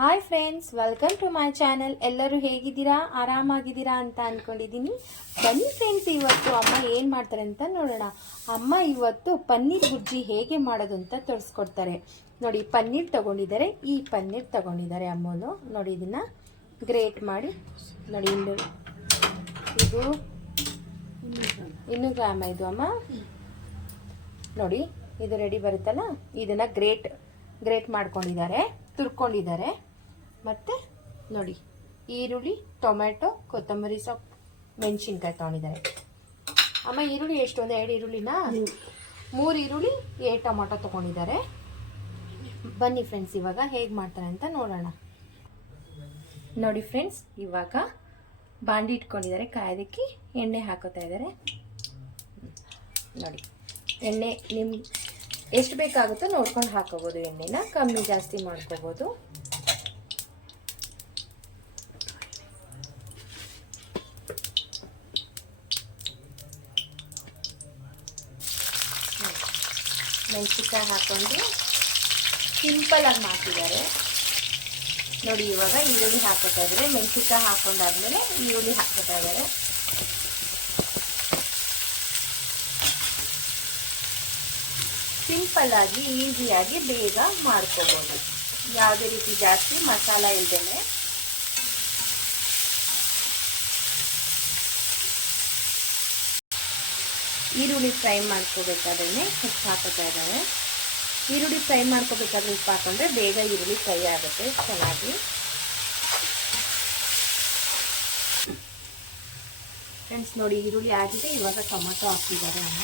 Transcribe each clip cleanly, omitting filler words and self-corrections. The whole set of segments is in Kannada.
Hi friends, welcome to my channel. ಎಲ್ಲರೂ ಹೇಗಿದ್ದೀರಾ? ಆರಾಮಾಗಿದ್ದೀರಾ ಅಂತ ಅಂದ್ಕೊಂಡಿದ್ದೀನಿ. ಬನ್ನಿ ಫ್ರೆಂಡ್ಸ್, ಇವತ್ತು ಅಮ್ಮ ಏನು ಮಾಡ್ತಾರೆ ಅಂತ ನೋಡೋಣ. ಅಮ್ಮ ಇವತ್ತು ಪನ್ನೀರ್ ಬುರ್ಜಿ ಹೇಗೆ ಮಾಡೋದು ಅಂತ ತೋರಿಸ್ಕೊಡ್ತಾರೆ. ನೋಡಿ, ಪನ್ನೀರ್ ತೊಗೊಂಡಿದ್ದಾರೆ. ಈ ಪನ್ನೀರ್ ತೊಗೊಂಡಿದ್ದಾರೆ ಅಮ್ಮನು. ನೋಡಿ, ಇದನ್ನು ಗ್ರೇಟ್ ಮಾಡಿ ನೋಡಿ. ಇದು 200 ಗ್ರಾಮ್ ಇದು ಅಮ್ಮ. ನೋಡಿ, ಇದು ರೆಡಿ ಬರುತ್ತಲ್ಲ, ಇದನ್ನು ಗ್ರೇಟ್ ಮಾಡ್ಕೊಂಡಿದ್ದಾರೆ, ತುರ್ಕೊಂಡಿದ್ದಾರೆ. ಮತ್ತು ನೋಡಿ, ಈರುಳ್ಳಿ, ಟೊಮೆಟೊ, ಕೊತ್ತಂಬರಿ ಸೊಪ್ಪು, ಮೆಣಸಿನ್ಕಾಯಿ ತೊಗೊಂಡಿದ್ದಾರೆ. ಅಮ್ಮ ಈರುಳ್ಳಿ ಎಷ್ಟು? ಒಂದು 2 ಈರುಳ್ಳಿನ, 3 ಈರುಳ್ಳಿ, 7 ಟೊಮೆಟೊ ತೊಗೊಂಡಿದ್ದಾರೆ. ಬನ್ನಿ ಫ್ರೆಂಡ್ಸ್, ಇವಾಗ ಹೇಗೆ ಮಾಡ್ತಾರೆ ಅಂತ ನೋಡೋಣ. ನೋಡಿ ಫ್ರೆಂಡ್ಸ್, ಇವಾಗ ಬಾಂಡಿ ಇಟ್ಕೊಂಡಿದ್ದಾರೆ. ಕಾಯೋದಕ್ಕೆ ಎಣ್ಣೆ ಹಾಕೋತಾ ಇದ್ದಾರೆ. ನೋಡಿ, ಎಣ್ಣೆ ನಿಮ್ಗೆ ಎಷ್ಟು ಬೇಕಾಗುತ್ತೋ ನೋಡ್ಕೊಂಡು ಹಾಕೋಬೋದು. ಎಣ್ಣೆನ ಕಮ್ಮಿ ಜಾಸ್ತಿ ಮಾಡ್ಕೋಬೋದು. ಮೆಣಸಿನ್ಕಾಯಿ ಹಾಕೊಂಡು ಸಿಂಪಲಾಗಿ ಮಾಡ್ತಿದ್ದಾರೆ. ನೋಡಿ, ಇವಾಗ ಈರುಳ್ಳಿ ಹಾಕೋತಾ ಇದ್ದಾರೆ. ಮೆಣಸಿನ್ಕಾಯಿ ಹಾಕೊಂಡಾದ್ಮೇಲೆ ಈರುಳ್ಳಿ ಹಾಕೋತಾ ಇದ್ದಾರೆ. ಸಿಂಪಲ್ ಆಗಿ ಈಸಿಯಾಗಿ ಬೇಗ ಮಾಡ್ಕೋಬಹುದು, ಯಾವುದೇ ರೀತಿ ಜಾಸ್ತಿ ಮಸಾಲ ಇಲ್ದೇನೆ. ಈರುಳ್ಳಿ ಫ್ರೈ ಮಾಡ್ಕೋಬೇಕಾದ್ರೆ ಉಪ್ಪು ಹಾಕೋತಾ ಇದ್ದಾರೆ. ಈರುಳ್ಳಿ ಫ್ರೈ ಮಾಡ್ಕೋಬೇಕಾದ್ರೆ ಉಪ್ಪು ಹಾಕೊಂಡ್ರೆ ಬೇಗ ಈರುಳ್ಳಿ ಫ್ರೈ ಆಗುತ್ತೆ ಚೆನ್ನಾಗಿ. ಫ್ರೆಂಡ್ಸ್ ನೋಡಿ, ಈರುಳ್ಳಿ ಆಗಿದೆ. ಇವಾಗ ಟೊಮೆಟೊ ಹಾಕಿದ್ದಾರೆ ಅಮ್ಮ.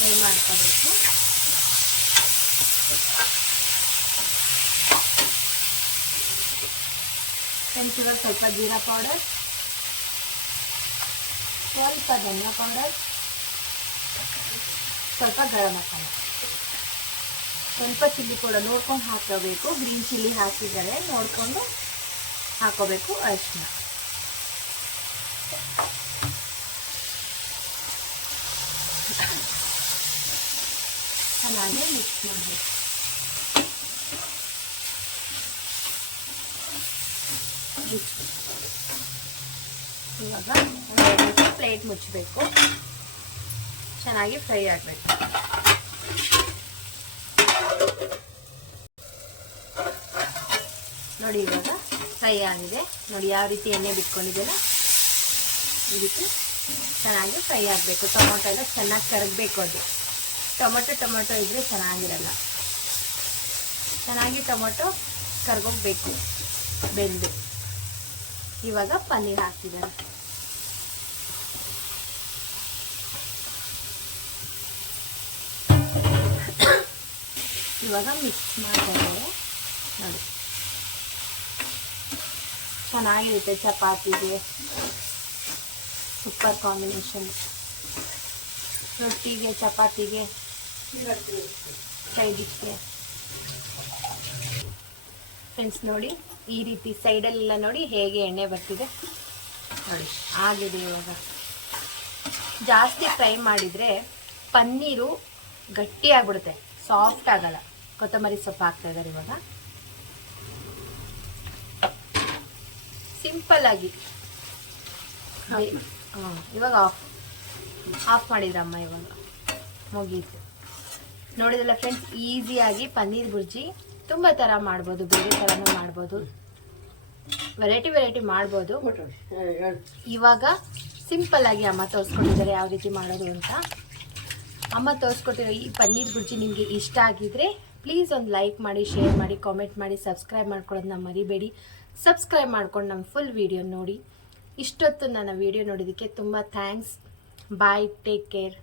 ಫ್ರೈ ಮಾಡ್ಕೋಬೇಕು. ಫ್ರೆಂಡ್ಸ್, ಇವಾಗ ಸ್ವಲ್ಪ ಜೀರಾ ಪೌಡರ್, ಸ್ವಲ್ಪ ಧನಿಯಾ ಪೌಡರ್, ಸ್ವಲ್ಪ ಗರಂ ಮಸಾಲ, ಸ್ವಲ್ಪ ಚಿಲ್ಲಿ ಪೌಡರ್ ನೋಡ್ಕೊಂಡು ಹಾಕೋಬೇಕು. ಗ್ರೀನ್ ಚಿಲ್ಲಿ ಹಾಕಿದ್ದಾರೆ, ನೋಡಿಕೊಂಡು ಹಾಕೋಬೇಕು. ಅರಿಶಿನ, ಚೆನ್ನಾಗಿ ಮಿಕ್ಸ್ ಮಾಡಬೇಕು. ಇವಾಗ ಪ್ಲೇಟ್ ಮುಚ್ಚಬೇಕು. ಚೆನ್ನಾಗಿ ಫ್ರೈ ಆಗಬೇಕು. ನೋಡಿ, ಇವಾಗ ಫ್ರೈ ಆಗಿದೆ. ನೋಡಿ ಯಾವ ರೀತಿ ಎಣ್ಣೆ ಬಿಟ್ಕೊಂಡಿದೆಯಲ್ಲ, ಈ ರೀತಿ ಚೆನ್ನಾಗಿ ಫ್ರೈ ಆಗಬೇಕು. ಟೊಮೊಟೊ ಎಲ್ಲ ಚೆನ್ನಾಗಿ ಕರಗಬೇಕು. ಅದು ಟೊಮೊಟೊ ಇದ್ರೆ ಚೆನ್ನಾಗಿರಲ್ಲ. ಚೆನ್ನಾಗಿ ಟೊಮೊಟೊ ಕರ್ಗೋಗ್ಬೇಕು, ಬೆಂದು. ಇವಾಗ ಪನ್ನೀರ್ ಹಾಕ್ತಿದ್ದಾರೆ. ಇವಾಗ ಮಿಕ್ಸ್ ಮಾಡ್ತಾರೆ. ನೋಡಿ, ಚೆನ್ನಾಗಿರುತ್ತೆ. ಚಪಾತಿಗೆ ಸೂಪರ್ ಕಾಂಬಿನೇಷನ್. ರೊಟ್ಟಿಗೆ, ಚಪಾತಿಗೆ, ಸೈಡಿಗೆ. ಫ್ರೆಂಡ್ಸ್ ನೋಡಿ, ಈ ರೀತಿ ಸೈಡಲ್ಲೆಲ್ಲ ನೋಡಿ ಹೇಗೆ ಎಣ್ಣೆ ಬರ್ತಿದೆ. ನೋಡಿ ಆಗಿದೆ. ಇವಾಗ ಜಾಸ್ತಿ ಫ್ರೈ ಮಾಡಿದರೆ ಪನ್ನೀರು ಗಟ್ಟಿ ಆಗ್ಬಿಡುತ್ತೆ, ಸಾಫ್ಟ್ ಆಗಲ್ಲ. ಕೊತ್ತಂಬರಿ ಸೊಪ್ಪು ಹಾಕ್ತಾ ಇದ್ದಾರೆ ಇವಾಗ. ಸಿಂಪಲ್ ಆಗಿ ಇವಾಗ ಆಫ್ ಮಾಡಿದ್ರಮ್ಮ. ಇವಾಗ ಮುಗೀತು. ನೋಡಿದ್ರಲ್ಲ ಫ್ರೆಂಡ್ಸ್, ಈಸಿಯಾಗಿ ಪನ್ನೀರ್ ಬುರ್ಜಿ ತುಂಬ ಥರ ಮಾಡ್ಬೋದು. ಬೇರೆ ಥರನೂ ಮಾಡ್ಬೋದು, ವೆರೈಟಿ ಮಾಡ್ಬೋದು. ಇವಾಗ ಸಿಂಪಲ್ ಆಗಿ ಅಮ್ಮ ತೋರಿಸ್ಕೊಟ್ಟಿದ್ದಾರೆ ಯಾವ ರೀತಿ ಮಾಡೋದು ಅಂತ. ಅಮ್ಮ ತೋರಿಸ್ಕೊಟ್ಟಿರೋ ಈ ಪನ್ನೀರ್ ಬುರ್ಜಿ ನಿಮಗೆ ಇಷ್ಟ ಆಗಿದ್ರೆ ಪ್ಲೀಸ್ ಒಂದು ಲೈಕ್ ಮಾಡಿ, ಶೇರ್ ಮಾಡಿ, ಕಾಮೆಂಟ್ ಮಾಡಿ, ಸಬ್ಸ್ಕ್ರೈಬ್ ಮಾಡ್ಕೊಳ್ಳೋದನ್ನ ಮರಿಬೇಡಿ. ಸಬ್ಸ್ಕ್ರೈಬ್ ಮಾಡ್ಕೊಂಡು ನಮ್ಮ ಫುಲ್ ವಿಡಿಯೋ ನೋಡಿ. ಇಷ್ಟೊತ್ತು ನನ್ನ ವಿಡಿಯೋ ನೋಡಿದ್ದಕ್ಕೆ ತುಂಬ ಥ್ಯಾಂಕ್ಸ್. ಬಾಯ್, ಟೇಕ್ ಕೇರ್.